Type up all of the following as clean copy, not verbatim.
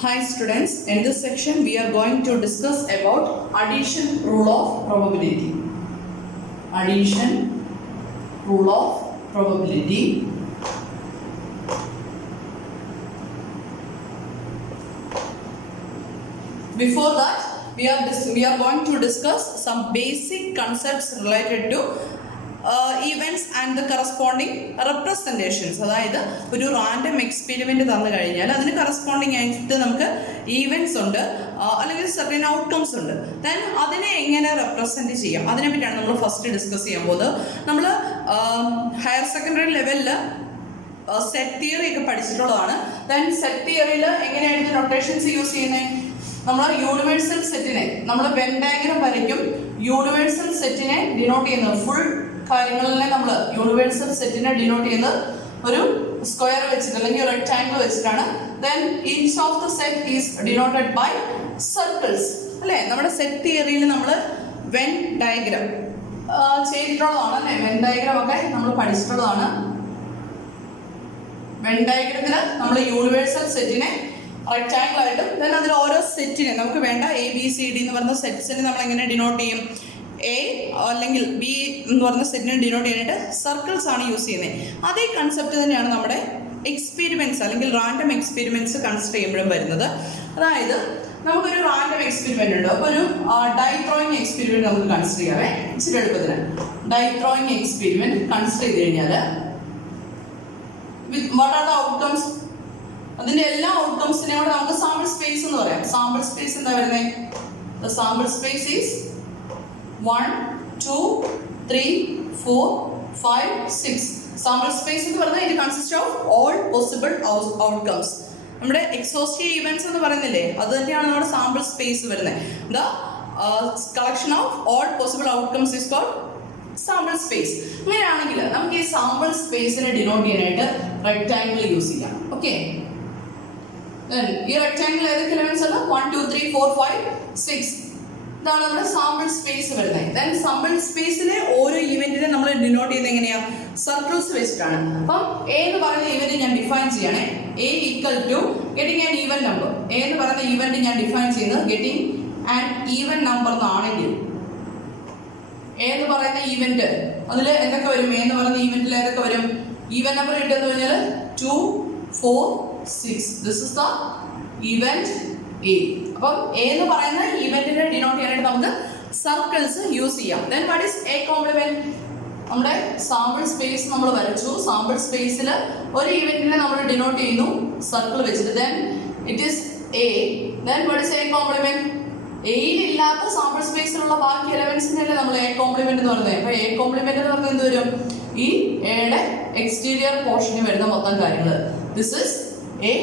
Hi students, in this section we are going to discuss about addition rule of probability. Addition rule of probability. Before that, we are going to discuss some basic concepts related to events and the corresponding representations. അതായത് ഒരു random experiment തന്നു കഴിഞ്ഞാൽ അതിന് corresponding ആയിട്ട് നമുക്ക് events ഉണ്ട് അല്ലെങ്കിൽ certain outcomes ഉണ്ട്. ദെൻ അതിനെ എങ്ങനെ റെപ്രസെന്റ് ചെയ്യാം അതിനെ പറ്റിയാണ് നമ്മൾ ഫസ്റ്റ് ഡിസ്കസ് ചെയ്യാൻ പോകുന്നത്. നമ്മൾ ഹയർ സെക്കൻഡറി ലെവലിൽ സെറ്റ് തിയറി ഒക്കെ പഠിച്ചിട്ടുള്ളതാണ്. ദെൻ സെറ്റ് തിയറിയിൽ എങ്ങനെയായിരുന്നു നൊട്ടേഷൻസ് യൂസ് ചെയ്യുന്നത്? നമ്മൾ യൂണിവേഴ്സൽ സെറ്റിനെ നമ്മൾ വെൻ ഡയഗ്രം വരയ്ക്കും. യൂണിവേഴ്സൽ സെറ്റിനെ ഡിനോട്ട് ചെയ്യുന്നത് ഫുൾ കാര്യങ്ങളിലെ നമ്മൾ യൂണിവേഴ്സൽ സെറ്റിനെ ഡിനോട്ട് ചെയ്യുന്നത് ഒരു സ്ക്വയർ വെച്ചിട്ട് അല്ലെങ്കിൽ റെക്ടാംഗിൾ വെച്ചിട്ടാണ്. Then each of the set is denoted by circles അല്ലേ. നമ്മുടെ സെറ്റ് തിയറിയിൽ നമ്മൾ വെൻ ഡയഗ്രം ചെയ്തിട്ടുള്ളതാണ് അല്ലേ. വെൻ ഡയഗ്രം ഒക്കെ നമ്മൾ പഠിച്ചിട്ടുള്ളതാണ്. വെൻ ഡയഗ്രത്തിൽ നമ്മൾ യൂണിവേഴ്സൽ സെറ്റിനെ റെക്ടാംഗിൾ ആയിട്ടും ദെൻ അതിൽ ഓരോ സെറ്റിനെ നമുക്ക് വേണ്ട ABCD എന്ന് പറയുന്ന സെറ്റ്സിനെ നമ്മൾ എങ്ങനെ ഡിനോട്ട് ചെയ്യും? A അല്ലെങ്കിൽ B എന്ന് പറയുന്ന സെറ്റിനെ ഡിനോട്ട് ചെയ്യാനായിട്ട് സർക്കിൾസ് ആണ് യൂസ് ചെയ്യുന്നത്. അതേ കൺസെപ്റ്റ് തന്നെയാണ് നമ്മുടെ എക്സ്പെരിമെന്റ്സ് അല്ലെങ്കിൽ റാൻഡം എക്സ്പെരിമെന്റ്സ് കൺസിഡർ ചെയ്യുമ്പോഴും വരുന്നത്. അതായത് നമുക്കൊരു റാൻഡം എക്സ്പെരിമെന്റ് ഉണ്ട്. അപ്പോൾ ഒരു ഡൈ ത്രോയിങ് എക്സ്പെരിമെന്റ് നമുക്ക് കൺസിഡർ ചെയ്യാവേ. ഇച്ചിരി എളുപ്പത്തിന് ഡൈ ത്രോയിങ് എക്സ്പെരിമെന്റ് കൺസിഡർ ചെയ്ത് കഴിഞ്ഞാൽ വാട്ട് ആർ ദ ഔട്ട്കംസ്? അതിന്റെ എല്ലാ ഔട്ട്കംസിനെ കൂടെ നമുക്ക് സാമ്പിൾ സ്പേസ് എന്ന് പറയാം. സാമ്പിൾ സ്പേസ് എന്താ വരുന്നത്? The sample space is 1, 2, 3, 4, 5, 6. Sample space എന്ന് പറഞ്ഞാൽ ഇത് consist of all possible outcomes. നമ്മുടെ എക്സോസ്റ്റീവ് ഇവന്റ്സ് എന്ന് പറയുന്നില്ലേ, അത് തന്നെയാണ് നമ്മുടെ സാമ്പിൾ സ്പേസ് വരുന്നത്. The collection of all possible outcomes is called sample space. അങ്ങനെയാണെങ്കിൽ നമുക്ക് ഈ സാമ്പിൾ സ്പേസിനെ ഡിനോട്ട് ചെയ്യാനായിട്ട് റെക്ടാംഗിൾ യൂസ് ചെയ്യാം. ഓക്കെ, ഈ റെക്ടാംഗിൾ ഏതൊക്കെ എലമെന്റ്സ് ആണ്? 1, 2, 3, 4, 5, 6. ഇതാണ് നമ്മുടെ സാമ്പിൾ സ്പേസ് വരുന്നത്. ദെൻ സാമ്പിൾ സ്പേസിലെ ഓരോ ഇവന്റിനെ നമ്മൾ ഡിനോട്ട് ചെയ്യുന്നത് എങ്ങനെയാ? സർക്കിൾസ് വെച്ചിട്ടാണ്. അപ്പം A എന്ന് പറയുന്ന ഇവന്റ് ഞാൻ ഡിഫൈൻ ചെയ്യണേ. A equal to getting an even number. A എന്ന് പറയുന്ന ഇവന്റ് ഞാൻ ഡിഫൈൻ ചെയ്യുന്നത് ഗെറ്റിംഗ് ആൻ ഈവൻ നമ്പർ എന്നാണെങ്കിൽ A എന്ന് പറയുന്ന ഇവന്റ് അതിൽ എന്തൊക്കെ വരും? A എന്ന് പറയുന്ന ഇവന്റിൽ ഏതൊക്കെ വരും? ഈവൻ നമ്പർ കിട്ടുമെന്ന് പറഞ്ഞാൽ 2, 4, 6. This is the event A. അപ്പം A എന്ന് പറയുന്ന ഇവന്റിനെ ഡിനോട്ട് ചെയ്യാനായിട്ട് നമുക്ക് സർക്കിൾസ് യൂസ് ചെയ്യാം. Then what is A complement? നമ്മുടെ സാമ്പിൾ സ്പേസ് നമ്മൾ വരച്ചു. സാമ്പിൾ സ്പേസിൽ ഒരു ഇവന്റിനെ നമ്മൾ ഡിനോട്ട് ചെയ്യുന്നു സർക്കിൾ വെച്ചിട്ട്. Then it is A. Then what is A complement? എയിൽ ഇല്ലാത്ത സാമ്പിൾ സ്പേസിലുള്ള ബാക്കി എലമെന്റ്സിനല്ലേ നമ്മൾ A കോംപ്ലിമെന്റ് എന്ന് പറയുന്നത്. അപ്പൊ A കോംപ്ലിമെന്റ് എന്ന് പറഞ്ഞാൽ എന്ത് വരും? ഈ എയുടെ എക്സ്റ്റീരിയർ പോർഷനിൽ വരുന്ന മൊത്തം കാര്യങ്ങൾ. This is A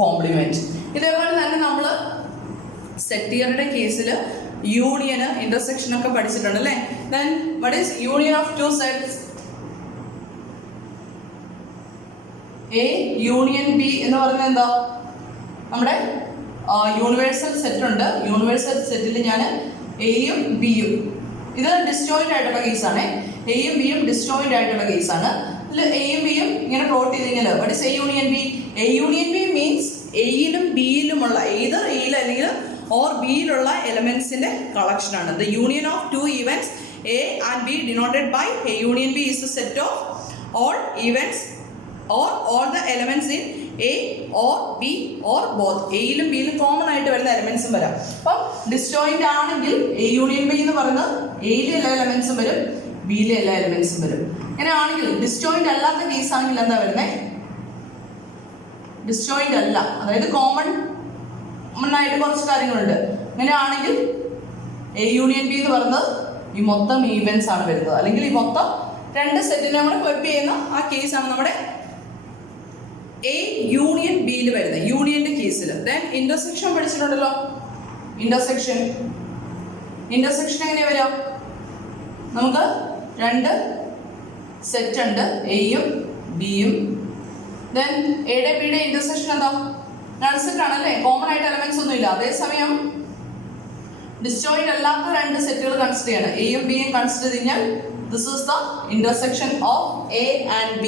complement. ഇതേപോലെ തന്നെ നമ്മൾ സെറ്റ് തിയറിയുടെ കേസിൽ യൂണിയന് ഇന്റർസെക്ഷൻ ഒക്കെ പഠിച്ചിട്ടുണ്ട് അല്ലേ. Then what is union of two sets? A union B എന്ന് പറയുന്നത് എന്താ? നമ്മുടെ യൂണിവേഴ്സൽ സെറ്റ് ഉണ്ട്. യൂണിവേഴ്സൽ സെറ്റിൽ ഞാൻ Aയും Bയും ഇത് ഡിസ്റ്റോയിന്റ് ആയിട്ടുള്ള കേസാണ്. Aയും Bയും ഡിസ്റ്റോയിന്റ് ആയിട്ടുള്ള കേസാണ്. ഇതിൽ Aയും Bയും ഇങ്ങനെ പ്ലോട്ട് ചെയ്ത് കഴിഞ്ഞാൽ what is A union B? A union B means എയിലും ബിയിലുമുള്ള ഏത് എയിൽ അല്ലെങ്കിൽ ഓർ ബിയിലുള്ള എലമെന്റ്സിന്റെ കളക്ഷൻ ആണ്. The union of two events A and B denoted by A union B is the set of all events or all the elements in A or B or both. എയിലും ബിയിലും common ആയിട്ട് വരുന്ന എലമെന്റ്സും വരാം. അപ്പം ഡിസ്റ്റോയിന്റ് ആണെങ്കിൽ A union B എന്ന് പറയുന്നത് എയിലെ എല്ലാ എലമെന്റ്സും വരും, ബിയിലെ എല്ലാ എലമെന്റ്സും വരും. അങ്ങനെ ആണെങ്കിൽ ഡിസ്റ്റോയിന്റ് അല്ലാത്ത കേസ് ആണെങ്കിൽ എന്താ വരുന്നത്? ഡിസ്റ്റോയിന്റ് അല്ല, അതായത് കോമൺ ആയിട്ട് കുറച്ച് കാര്യങ്ങളുണ്ട്. അങ്ങനെയാണെങ്കിൽ A യൂണിയൻ B എന്ന് പറയുന്നത് ഈ മൊത്തം ഈവൻസ് ആണ് വരുന്നത്, അല്ലെങ്കിൽ ഈ മൊത്തം രണ്ട് സെറ്റിനെ കൂടെ ക്ലബ് ചെയ്യുന്ന ആ കേസാണ് നമ്മുടെ A യൂണിയൻ ബിയിൽ വരുന്നത്, യൂണിയന്റെ കേസിൽ. Then intersection പഠിച്ചിട്ടുണ്ടല്ലോ. ഇന്റർസെക്ഷൻ എങ്ങനെയാ വരിക? നമുക്ക് രണ്ട് സെറ്റ് ഉണ്ട്, എയും ബിയും. ദെൻ എയുടെ ബിയുടെ ഇന്റർസെക്ഷൻ എന്താ? നൾസെറ്റ് ആണല്ലേ, കോമൺ ആയിട്ട് എലമെന്റ്സ് ഒന്നും ഇല്ല. അതേസമയം ഡിസ്റ്റോയിന്റ് അല്ലാത്ത രണ്ട് സെറ്റുകൾ കൺസിഡർ ചെയ്യണം. എയും ബിയും കൺസിഡർ കഴിഞ്ഞാൽ this is the intersection of A and B.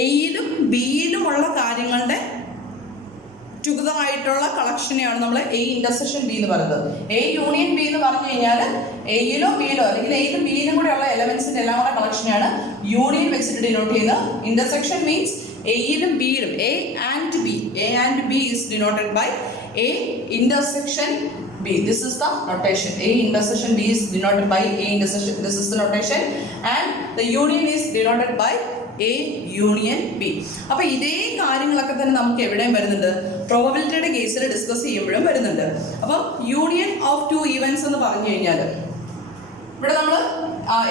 എയിലും ബിയിലുമുള്ള കാര്യങ്ങളുടെ ടുഗദർ ആയിട്ടുള്ള കളക്ഷനെയാണ് നമ്മൾ എ ഇന്റർസെക്ഷൻ ബി എന്ന് പറയുന്നത്. എ യൂണിയൻ ബി എന്ന് പറഞ്ഞു കഴിഞ്ഞാൽ എയിലോ ബിയിലോ അല്ലെങ്കിൽ എയിലും ബിയിലും കൂടെ ഉള്ള എലമെന്റ്സിന്റെ എല്ലാം കൂടെ കളക്ഷനെയാണ് യൂണിയൻ വെച്ചിട്ട് ഡിനോട്ട് ചെയ്യുന്നത്. ഇന്റർസെക്ഷൻ മീൻസ് എയിലും ബിയിലും A and B is denoted by A intersection B. This is the notation. A intersection B is denoted by A intersection. This is the notation, and the union is denoted by A union B. അപ്പോൾ ഇതേ കാര്യങ്ങളൊക്കെ തന്നെ നമുക്ക് എവിടെയും വരുന്നുണ്ട്, പ്രോബബിലിറ്റിയുടെ കേസിൽ discuss ചെയ്യുമ്പോഴും വരുന്നുണ്ട്. അപ്പം യൂണിയൻ ഓഫ് ടു ഈവൻസ് എന്ന് പറഞ്ഞു കഴിഞ്ഞാൽ ഇവിടെ നമ്മൾ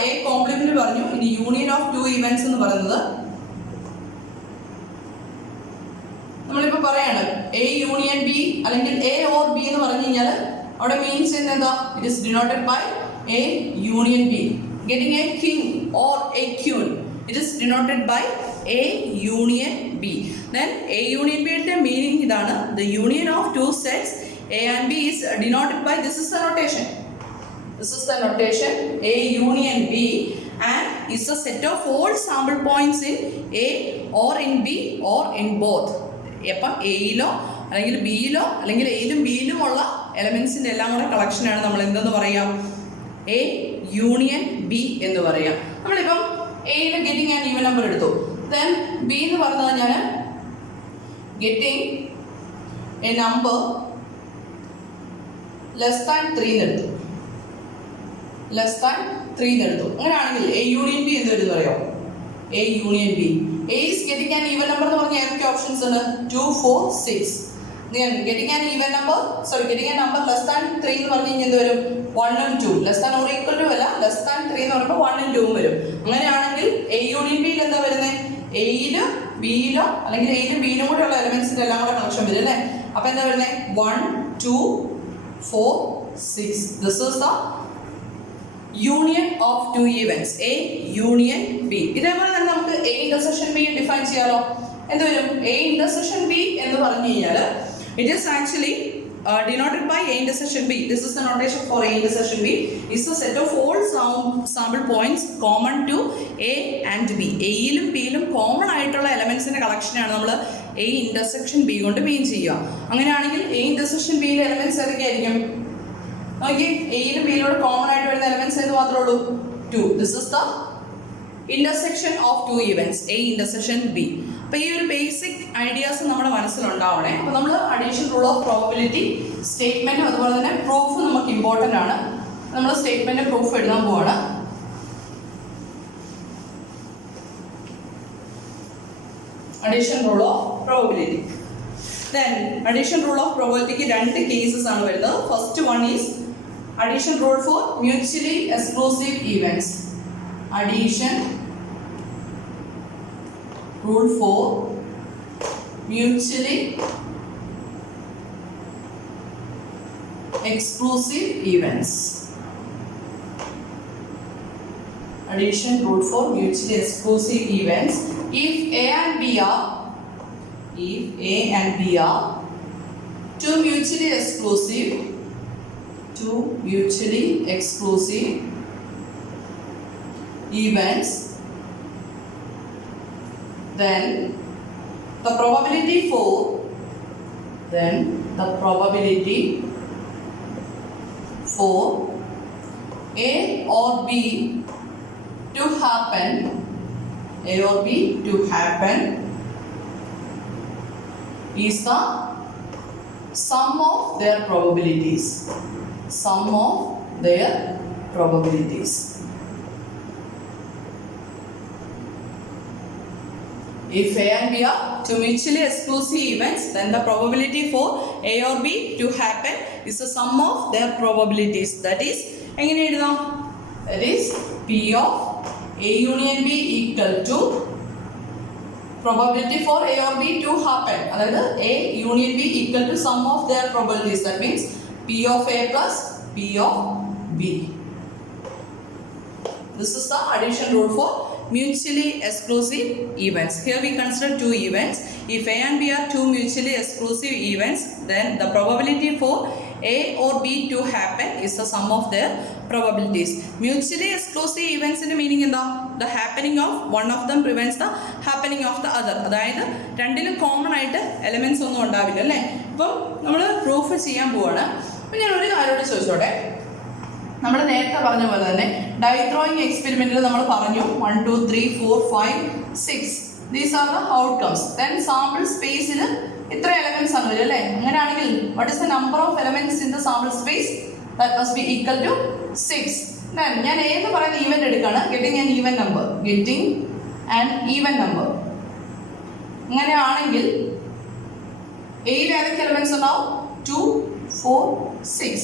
എ കോംപ്ലിമെന്റ് പറഞ്ഞു. ഇനി യൂണിയൻ ഓഫ് ടു ഈവൻസ് എന്ന് പറയുന്നത് നമ്മളിപ്പോൾ പറയാണ് എ യൂണിയൻ ബി അല്ലെങ്കിൽ എ ഓർ ബി എന്ന് പറഞ്ഞു കഴിഞ്ഞാൽ അവിടെ മീൻസ് എന്താ, it is denoted by A union B. Getting a king or a queen, it is denoted by A union B. Then A union ബിയുടെ മീനിങ് ഇതാണ്, the union of two sets A and B is denoted by, this is the notation. This is the notation A union B and is a set of all sample points in A or in B or in both. അപ്പം എയിലോ അല്ലെങ്കിൽ ബിയിലോ അല്ലെങ്കിൽ എയിലും ബിയിലും ഉള്ള എലമെന്റ്സിന്റെ എല്ലാം കൂടെ കളക്ഷനാണ് നമ്മൾ എന്തെന്ന് പറയാം, എ യൂണിയൻ ബി എന്ന് പറയാം. നമ്മളിപ്പം എയിൽ ഗെറ്റിംഗ് ആൻഡ് ഈവൻ നമ്പർ എടുത്തു. ദെൻ ബി എന്ന് പറഞ്ഞു കഴിഞ്ഞാൽ getting A number less than 3 എടുത്തു, ലെസ് ദാൻ 3 എടുത്തു. അങ്ങനെയാണെങ്കിൽ എ യൂണിയൻ ബി എന്ന് വരും അറിയോ, A union B. A is getting an even number എന്ന് പറഞ്ഞാൽ ഏതൊക്കെ ഓപ്ഷൻസ് ഉണ്ട്, 2, 4, 6. Getting an even number getting an number less than 3 എന്ന് പറഞ്ഞു കഴിഞ്ഞാൽ എന്ത് വരും, 1 ഉം 2. Less than or equal to അല്ല, ലെസ് ദാൻ 3 എന്ന് പറയുമ്പോൾ 1 ഉം 2 ഉം വരും. അങ്ങനെയാണെങ്കിൽ എ യൂണിയൻ ബിയിൽ എന്താ വരുന്നത്, എയിലും ബിയിലോ അല്ലെങ്കിൽ എയിലും ബിയിലും കൂടെ ഉള്ള എലമെന്റ്സിന്റെ എല്ലാം കൂടെ കളക്ഷൻ വരും അല്ലേ. അപ്പൊ എന്താ വരുന്നത്, 1, 2, 4, 6. This is the union of to events, A union B. ഇതേപോലെ തന്നെ നമുക്ക് എ ഇന്റർസെക്ഷൻ ബി ഡിഫൈൻ ചെയ്യാലോ. എന്ത് വരും, എ ഇന്റർസെക്ഷൻ ബി എന്ന് പറഞ്ഞു കഴിഞ്ഞാൽ it is actually denoted by A intersection B. This is the notation for A intersection B. Is a set of all sample points common to A and B. എയിലും ബിയിലും common ആയിട്ടുള്ള എലമെന്റ്സിന്റെ കളക്ഷനാണ് നമ്മൾ A intersection B കൊണ്ട് മീൻ ചെയ്യുക. അങ്ങനെയാണെങ്കിൽ A intersection B യിലെ എലമെന്റ്സ് ഏതൊക്കെയായിരിക്കും, ഓക്കെ, എയിലും ബിയിലൂടെ കോമൺ ആയിട്ട് വരുന്ന എലമെന്റ്സ് ഏത് മാത്രമേ ഉള്ളൂ, 2. This is the intersection of two events, A intersection B. അപ്പോൾ ഈ ഒരു ബേസിക് ഐഡിയാസ് നമ്മുടെ മനസ്സിലുണ്ടാവണേ. അപ്പോൾ നമ്മൾ അഡീഷൻ റൂൾ ഓഫ് പ്രോബബിലിറ്റി സ്റ്റേറ്റ്മെന്റും അതുപോലെ തന്നെ പ്രൂഫ് നമുക്ക് ഇമ്പോർട്ടൻ്റ് ആണ്. നമ്മൾ സ്റ്റേറ്റ്മെന്റ് പ്രൂഫ് എഴുതാൻ പോവാണ്. Addition rule of probability. Then addition rule of പ്രോബബിലിറ്റിക്ക് 2 കേസസ് ആണ് വരുന്നത്. First one is addition rule for mutually exclusive events. Addition rule for mutually exclusive events. Addition rule for mutually exclusive events. If A and B are two mutually exclusive events, then the probability for A or B to happen is the sum of their probabilities. If A and B are two mutually exclusive events, then the probability for A or B to happen is the sum of their probabilities. That is, എങ്ങനെ എഴുതാം? That is P of A union B equal to probability for A or B to happen. അതായത് A union B equal to sum of their probabilities. That means P of A plus P of B. This is the addition rule for mutually exclusive events. Here we consider two events. If A and B are two mutually exclusive events, then the probability for A or B to happen is the sum of their probabilities. Mutually exclusive events in the meaning in the happening of one of them prevents the happening of the other. അതായത് രണ്ടിലും common ആയിട്ട് elements ഒന്നും ഉണ്ടാവില്ല അല്ലേ. അപ്പം നമ്മൾ proof ചെയ്യാൻ പോവാണ്. അപ്പം ഞാൻ ഒരു കാര്യം ചോദിച്ചോട്ടെ. നമ്മൾ നേരത്തെ പറഞ്ഞ പോലെ തന്നെ ഡൈത്രോയിങ് എക്സ്പെരിമെന്റിൽ നമ്മൾ പറഞ്ഞു 1 2 3 4 5 6 these are the outcomes. Then sample സ്പേസിൽ ഇത്ര എലമെന്റ്സ് ആണ് വരും അല്ലേ. അങ്ങനെയാണെങ്കിൽ what is the number of elements in the sample space? That must be equal to 6. Then ഞാൻ ഏത് പറയുന്ന ഈവന്റ് എടുക്കുകയാണ്, getting an even number, getting an even number. അങ്ങനെയാണെങ്കിൽ എയിൽ ഏതൊക്കെ എലമെന്റ്സ് ഉണ്ടാവും? 2 4 6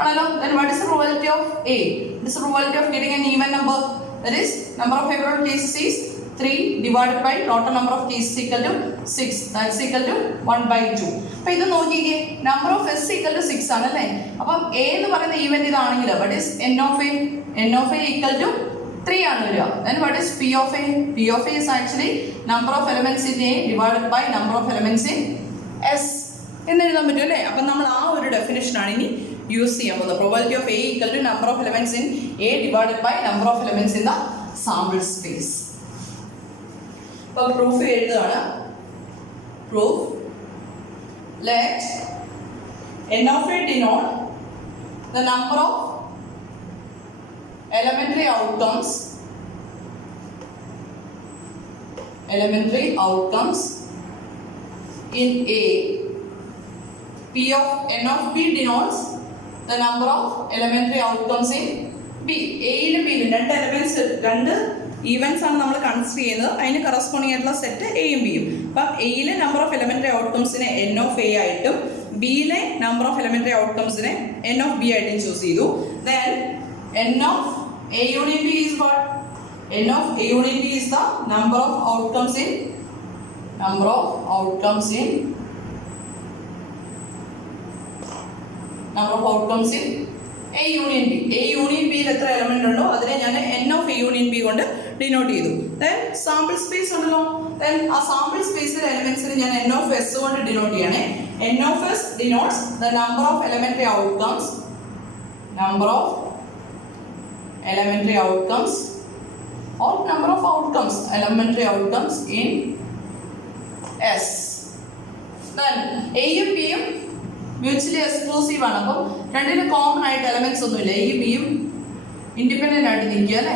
ആണല്ലോ. Then what is the probability of A? What is the probability of getting an even number? That is, number of favorable cases is 3 divided by total number of cases equal to 6. That's equal to 1/2. അപ്പോൾ ഇത് നോക്കിക്കേ, number of S equal to 6 ആണല്ലേ. അപ്പം A എന്ന് പറയുന്ന event ഇതാണെങ്കിൽ what is N of A? N of A equal to 3 ആണ് വരിക. Then what is P of A? P of A is actually number of elements in A divided by number of elements in S എന്ന് എഴുതാൻ പറ്റും അല്ലേ. അപ്പം നമ്മൾ ആ ഒരു ഡെഫിനിഷൻ ആണ് ഇനി യൂസ് ചെയ്യാൻ പോകുന്നത്. Probability of A equal to number of elements in A divided by number of elements in the sample space. അപ്പോൾ പ്രൂഫ് എഴുതുകയാണ്. Proof let n of a denote the number of elementary outcomes in A. P of n of b denotes the number of elementary outcomes in B. എയിലും ബിയിലും രണ്ട് elements, രണ്ട് events ആണ് നമ്മൾ consider ചെയ്യുന്നത്. അതിന് corresponding ആയിട്ടുള്ള set എയും ബിയും. അപ്പം എയിലെ നമ്പർ ഓഫ് എലമെന്ററി ഔട്ട്കംസിനെ എൻ ഓഫ് എ ആയിട്ടും ബിയിലെ നമ്പർ ഓഫ് എലമെന്ററി ഔട്ട്കംസിനെ എൻ ഓഫ് ബി ആയിട്ടും ചൂസ് ചെയ്തു. Then N of A union B is what? N of A union B is the number of outcomes in number of outcomes in A union B. A union B യിൽ എത്ര element ഉണ്ടോ അതിനെ ഞാൻ N of A union B കൊണ്ട് denote ചെയ്തു. Then sample space ഉണ്ടല്ലോ. Then ആ sample സ്പേസിലെ എലമെന്റ്സിനെ ഞാൻ N of S കൊണ്ട് ഡിനോട്ട് ചെയ്യണേ. N of S denotes the number of elementary outcomes or number of elementary outcomes in S. Then A യും B യും മ്യൂച്വലി എക്സ്ക്ലൂസീവ് ആണ്. അപ്പം രണ്ടിനും കോമൺ ആയിട്ട് എലമെന്റ്സ് ഒന്നുമില്ല. എയും ബിയും ഇൻഡിപെൻഡന്റ് ആയിട്ട് നിൽക്കുക അല്ലേ.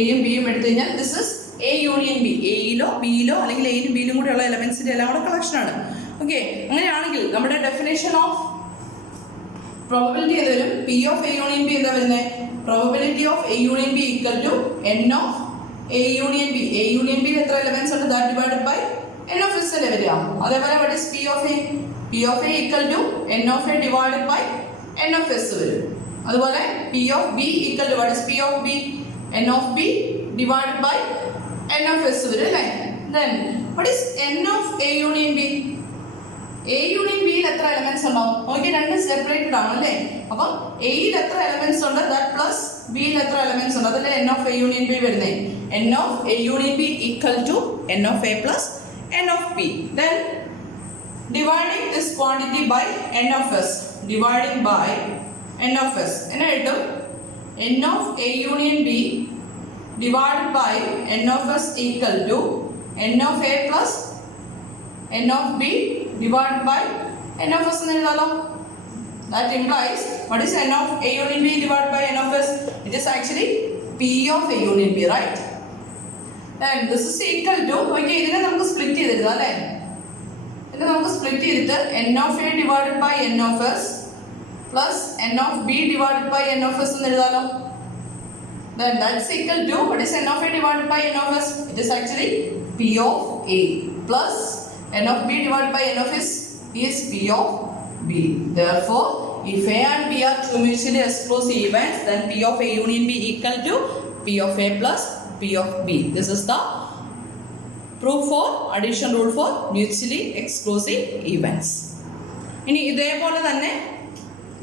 എയും ബിയും എടുത്തു കഴിഞ്ഞാൽ this is A union B. എയിലോ ബിയിലോ അല്ലെങ്കിൽ എയിലും ബിയിലും കൂടെയുള്ള എലമെന്റ്സിന്റെ എല്ലാം കൂടെ കളക്ഷൻ ആണ്. ഓക്കെ, അങ്ങനെയാണെങ്കിൽ നമ്മുടെ ഡെഫിനേഷൻ ഓഫ് പ്രോബബിലിറ്റി എന്ത് വരും? P of A union B എന്താ വരുന്നത്? Probability of A union B equal to n of A union B. A union ബിയിൽ എത്ര എലമെന്റ്സ് ഉണ്ട്? That divided by n of S അല്ലേ വരിക. അതേപോലെ what is P of A? P of A equal to N of A divided by N of S വരും. അതുപോലെ P of B equal to what is P of B? N of B divided by N of S വരും അല്ലേ. Then what is N of A union B? A union B യിൽ എത്ര elements ഉണ്ടാവും? നോക്കി, രണ്ട് separated ആണ് അല്ലേ. അപ്പം എയിൽ എത്ര എലമെന്റ്സ് ഉണ്ട് ദാറ്റ് പ്ലസ് ബിയിൽ എത്ര എലമെന്റ്സ് ഉണ്ട് അതല്ലേ N of A union B വരുന്നത്. N of A union B equal to N of A plus N of B. Then dividing this quantity by N of S. Dividing by N of S. എന്നാ കിട്ടും? N of A union B divided by N of S equal to N of A plus N of B divided by N of S എന്ന് എഴുതാലോ. That implies what is N of A union B divided by N of S? It is actually P of A union B, right? Then this is equal to, okay, ഇതിനെ നമുക്ക് split ചെയ്തെടുക്കാം അല്ലേ. ഇതിനെ നമുക്ക് split ചെയ്തിട്ട് N of A divided by N of S plus N of B divided by N of S എന്ന് എഴുതാലോ. Then that's equal to what is N of A divided by N of S? It is actually P of A plus N of B divided by N of S is P of B. Therefore, if A and B are two mutually exclusive events, then P of A union B equal to P of A plus P of B. This is the proof for addition rule for mutually exclusive events. ഇനി ഇതേപോലെ തന്നെ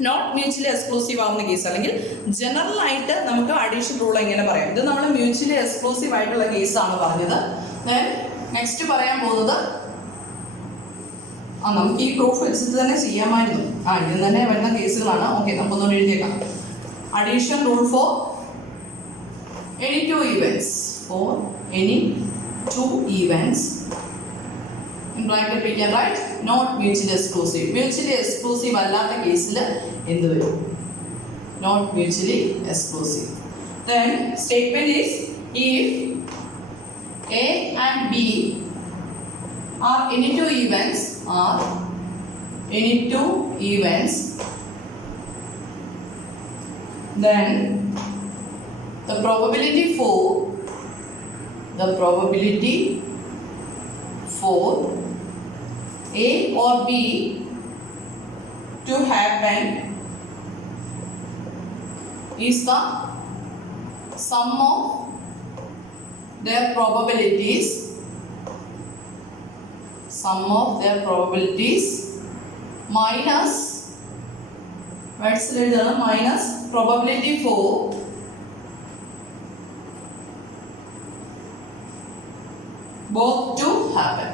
not mutually exclusive ആവുന്ന case അല്ലെങ്കിൽ general ആയിട്ട് നമുക്ക് addition rule എങ്ങനെ പറയാം. ഇത് നമ്മൾ മ്യൂച്വലി എക്സ്ക്ലൂസീവ് ആയിട്ടുള്ള കേസാണ് പറഞ്ഞത്. ദെൻ നെക്സ്റ്റ് പറയാൻ പോകുന്നത് നമുക്ക് ഈ പ്രൂഫ് വെച്ചിട്ട് തന്നെ ചെയ്യാമായിരുന്നു. ഇതിൽ തന്നെ വരുന്ന കേസുകളാണ്. ഓക്കെ, നമുക്കൊന്നുകൂടി എഴുതിയേക്കാം. Addition rule for any two events. For any two events in bracket we can write not mutually exclusive. Mutually exclusive അല്ലാത്ത കേസിൽ എന്ത് വരും? Not mutually exclusive. Then statement is if A and B are any two events then the probability for A or B to happen is the sum of their probabilities minus minus probability for both to happen.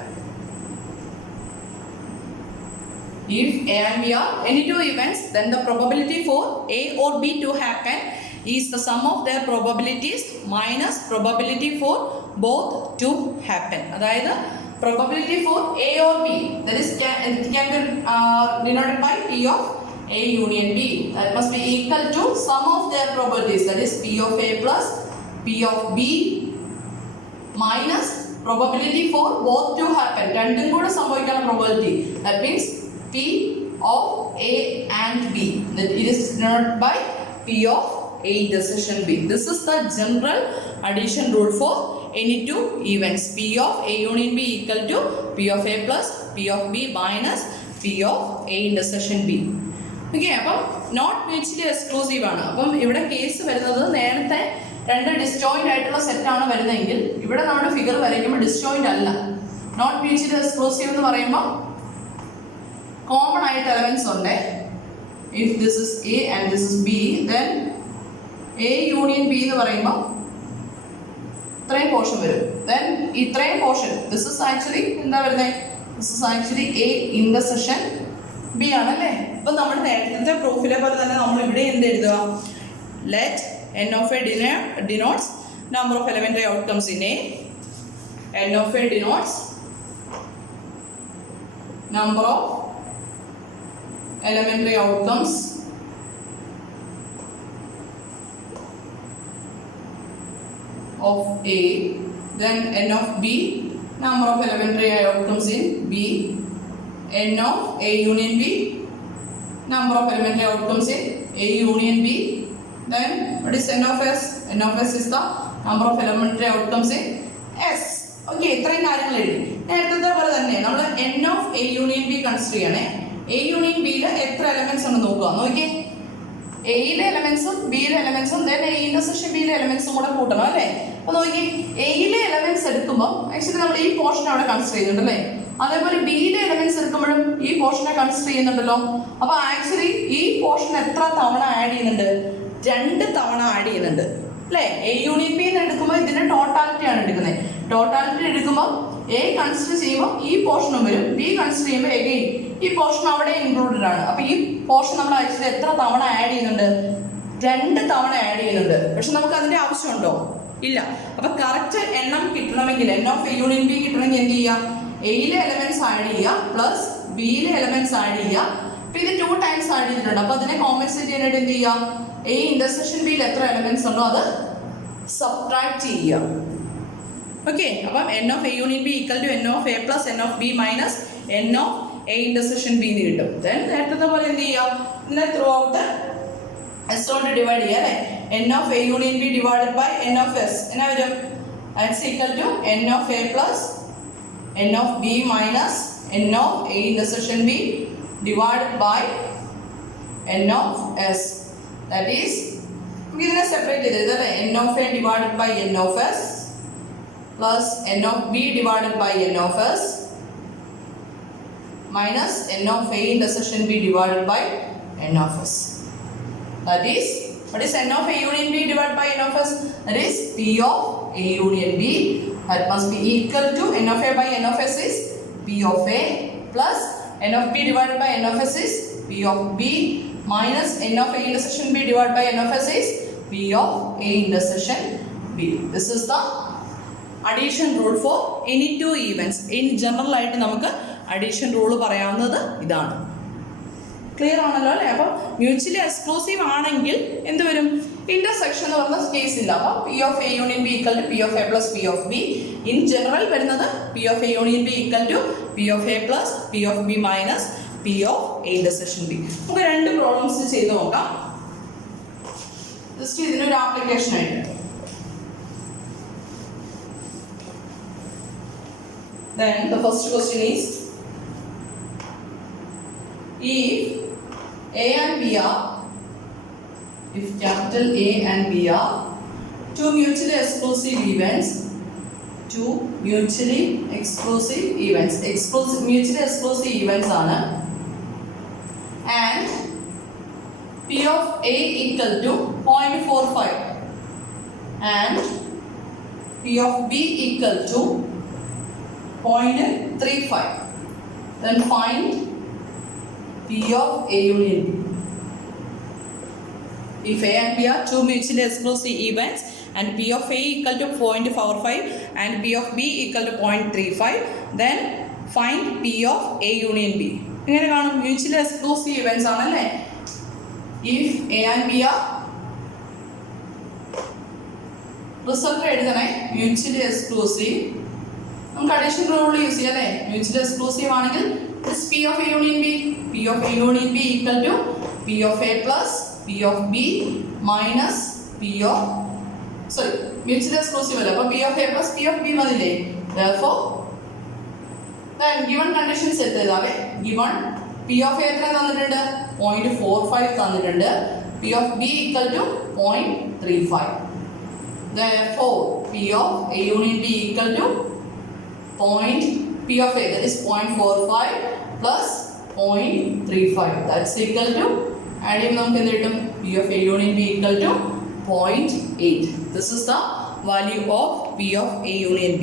If A and B are any two events, then the probability for A or B to happen is the sum of their probabilities minus probability for both to happen. അതായത് probability for A or B, that is it can be denoted by P of A union B. That must be equal to sum of their probabilities, that is P of A plus P of B minus probability for both to happen. രണ്ടും കൂടെ സംഭവിക്കുന്ന probability, that means P of A and B, that it is denoted by P of A intersection B. This is the general addition rule for any two events. P of A union B equal to P of A plus P of B minus P of A intersection B. Okay, അപ്പം not mutually exclusive ആണ്. അപ്പം ഇവിടെ case വരുന്നത് നേരത്തെ രണ്ട് disjoint ആയിട്ടുള്ള set ആണ് വരുന്നതെങ്കിൽ ഇവിടെ നമ്മുടെ ഫിഗർ വരയ്ക്കുമ്പോൾ ഡിസ്ജോയിന്റ് അല്ല. നോട്ട് മ്യൂച്വലി എക്സ്ക്ലൂസീവ് എന്ന് പറയുമ്പോൾ കോമൺ ആയിട്ട് എലമെന്റ്സ് ഉണ്ട്. If this is A and this is B, then A union B എന്ന് പറയുമ്പോൾ ഇത്രയും പോർഷൻ വരും. ദെൻ ഇത്രയും പോർഷൻ ദിസ് ഇസ് ആക്ച്വലി എന്താ വരുന്നത്? This is actually A intersection B ആണല്ലേ. ഇപ്പൊ നമ്മുടെ നേരത്തെ പ്രൂഫിലെ പോലെ തന്നെ നമ്മൾ ഇവിടെ എന്ത് എഴുതുക? Let n of a denotes number of elementary outcomes in A. n of a denotes number of elementary outcomes of A. Then n of B, number of elementary outcomes in B. n of A union B, number of elementary outcomes in A union B. Then what is n of S? n of S is the number of elementary outcomes in S. Okay, ഇത്രയും കാര്യങ്ങൾ എഴുതി. നേരത്തെ പോലെ തന്നെ നമ്മൾ n of A union B consider ചെയ്യണേ. A union B യിൽ എത്ര എലമെന്റ്സ് ഉണ്ടെന്ന് നോക്കുക. നോക്കിയേ, എയിലെ എലമെന്റ്സും ബിയിലെ എലമെന്റ്സും ദെൻ എ ഇന്റർസെക്ഷൻ ബിയിലെ എലമെന്റ്സും കൂടെ കൂട്ടണം അല്ലേ. അപ്പൊ നോക്കി, എയിലെ എലമെന്റ്സ് എടുക്കുമ്പോൾ ആക്ച്വലി നമ്മൾ ഈ പോർഷൻ അവിടെ കൺസിഡർ ചെയ്യുന്നുണ്ട് അല്ലേ. അതേപോലെ ബിയിലെ എലമെന്റ്സ് എടുക്കുമ്പോഴും ഈ പോർഷനെ കൺസിഡർ ചെയ്യുന്നുണ്ടല്ലോ. അപ്പൊ ആക്ച്വലി ഈ പോർഷൻ എത്ര തവണ ആഡ് ചെയ്യുന്നുണ്ട്? 2 തവണ ആഡ് ചെയ്യുന്നുണ്ട് അല്ലേ. എ യൂണിയൻ ബി എന്ന് എടുക്കുമ്പോൾ ഇതിന്റെ ടോട്ടാലിറ്റി ആണ് എടുക്കുന്നത്. ടോട്ടാലിറ്റി എടുക്കുമ്പോൾ എ കൺസിഡർ ചെയ്യുമ്പോൾ ഈ പോർഷനും വരും, ബി കൺസിഡർ ചെയ്യുമ്പോൾ എഗെയിൻ ഈ പോർഷൻ അവിടെ ഇൻക്ലൂഡഡ് ആണ്. അപ്പൊ ഈ പോർഷൻ നമ്മൾ ആക്ച്വലി എത്ര തവണ ആഡ് ചെയ്യുന്നുണ്ട്? 2 തവണ ആഡ് ചെയ്യുന്നുണ്ട്. പക്ഷെ നമുക്ക് അതിന്റെ ആവശ്യമുണ്ടോ? ഇല്ല. അപ്പൊ കറക്റ്റ് എണ്ണം കിട്ടണമെങ്കിൽ, N of A union B കിട്ടണമെങ്കിൽ എന്ത് ചെയ്യുക? എയിലെ എലമെന്റ്സ് ആഡ് ചെയ്യുക പ്ലസ് ബിയിലെ എലമെന്റ്സ് ആഡ് ചെയ്യുക. അപ്പൊ ഇത് 2 ടൈംസ് ആഡ് ചെയ്തിട്ടുണ്ട്. അപ്പൊ അതിനെ കോമ്പൻസേറ്റ് ചെയ്യാനായിട്ട് എന്ത് ചെയ്യുക? എ ഇന്റർസെക്ഷൻ ബിയിൽ എത്ര എലമെന്റ്സ് ഉണ്ടോ അത് സബ്ട്രാക്ട് ചെയ്യുക. ഓക്കെ, അപ്പം n of A union B equal to n of A plus n of B minus n of A intersection B എന്ന് കിട്ടും. ദെൻ നേരത്തെ പോലെ എന്ത് ചെയ്യാം? ഇതിനെ ത്രൂ ഔട്ട് എസ് കൊണ്ട് ഡിവൈഡ് ചെയ്യുക അല്ലേ. N of A union B divided by n of S എന്നാ വരും? That's equal to n of A plus n of B minus n of A intersection B divided by n of S. That is ഇതിനെ separate ചെയ്തത് അല്ലേ. N of A divided by n of S plus n of B divided by n of S minus n of a intersection b divided by n of s. That is, what is n of a union b divided by n of s? That is p of a union b. That must be equal to n of a by n of s is p of a plus n of b divided by n of s is p of b minus n of a intersection b divided by n of s is p of a intersection b. This is the addition rule for any two events. In general ആയിട്ട് നമുക്ക് addition rule പറയാവുന്നത് ഇതാണ്. Clear ആണല്ലോ അല്ലേ? അപ്പോൾ mutually exclusive ആണെങ്കിൽ എന്ത് വരും? ഇന്റർസെക്ഷൻ എന്ന് പറഞ്ഞ കേസ് ഇല്ല. അപ്പോൾ P of A union B equal to P of A plus P of B. In general വരുന്നത് P of A union B equal to P of A plus P of B minus P of A intersection B. നമുക്ക് രണ്ട് problems ചെയ്ത് നോക്കാം. Just ഇതിനൊരു application ആയിട്ട്. Then the first question is, if A and B are, if capital A and B are two mutually exclusive events, mutually exclusive events ആണ്, and P of A equal to 0.45 and P of B equal to 0.35, then find P of A union B. If A and B are two mutually exclusive events and P of A equal to 0.45 and P of B equal to 0.35, then find P of A union B. എങ്ങനെ കാണും? mutually exclusive events ആണല്ലേ? If A and B are, result എഴുതണേ, mutually exclusive. നമുക്ക് addition rule use ചെയ്യാം അല്ലേ? Mutually exclusive ആണെങ്കിൽ P of A union B, P of A union B equal to P of A plus P of B minus P of, sorry mutually exclusive അല്ല, അപ്പോൾ P of A plus P of B മതില്ലേ? therefore then given conditions എടുത്ത് എഴുതാവേ. given P of A എത്ര തന്നിട്ടുണ്ട്? 0.45 തന്നിട്ടുണ്ട്. P of B equal to 0.35. therefore P of A union B equal to P of A, that is 0.45 plus 0.35, that's equal to, add in നമുക്ക് എന്ത് കിട്ടും? P of A union B equal to 0.8. This is the value of P of A union B.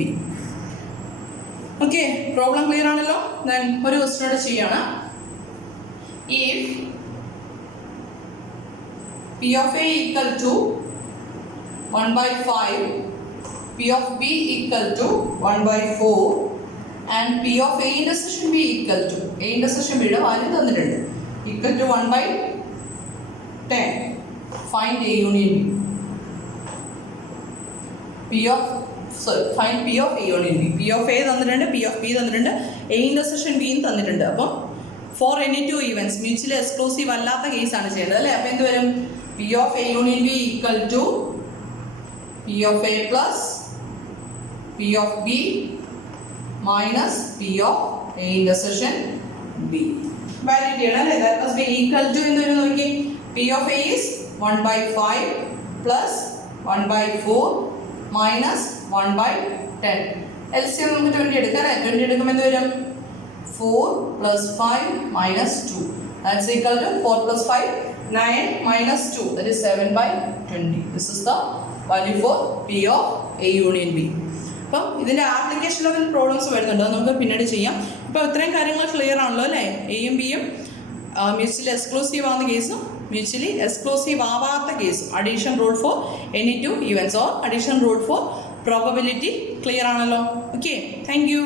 Okay, problem clear ആണല്ലോ? Then ഒരു question കൂടെ ചെയ്യാണ്. If P of A equal to 1/5, P of B equal to 1/4 and P of A intersection B equal to, A intersection B യുടെ value തന്നിട്ടുണ്ട്, equal to 1/10. Find A union B. Find P of A union B. P of A തന്നിട്ടുണ്ട്, P of B തന്നിട്ടുണ്ട്, A intersection B തന്നിട്ടുണ്ട്. അപ്പം for any two events mutually exclusive അല്ലാത്ത കേസാണ് ചെയ്യേണ്ടത് അല്ലേ? അപ്പം എന്ത് വരും? P of A union B equal to P of A plus P of B minus P of A intersection B. Validate ചെയ്യണം അല്ലേ? That must be equal to എന്ത് വരും നോക്കി? P of A is 1/5 plus 1/4 minus 1/10. LCM നമുക്ക് 20 എടുക്കാം അല്ലേ? 20 എടുക്കുമ്പോൾ എന്ത് വരും? 4 plus 5 minus 2. That's equal to 4 plus 5, 9 minus 2. That is 7/20. This is the value for P of A union B. അപ്പം ഇതിൻ്റെ ആപ്ലിക്കേഷൻ ലെവൽ പ്രോബ്ലംസ് വരുന്നുണ്ട്, അത് നമുക്ക് പിന്നീട് ചെയ്യാം. ഇപ്പോൾ ഇത്രയും കാര്യങ്ങൾ ക്ലിയർ ആണല്ലോ അല്ലേ? എയും ബിയും മ്യൂച്വലി എക്സ്ക്ലൂസീവ് ആവുന്ന കേസും മ്യൂച്വലി എക്സ്ക്ലൂസീവ് ആവാത്ത കേസും addition rule for any two events or addition rule for probability clear ആണല്ലോ? Okay, thank U.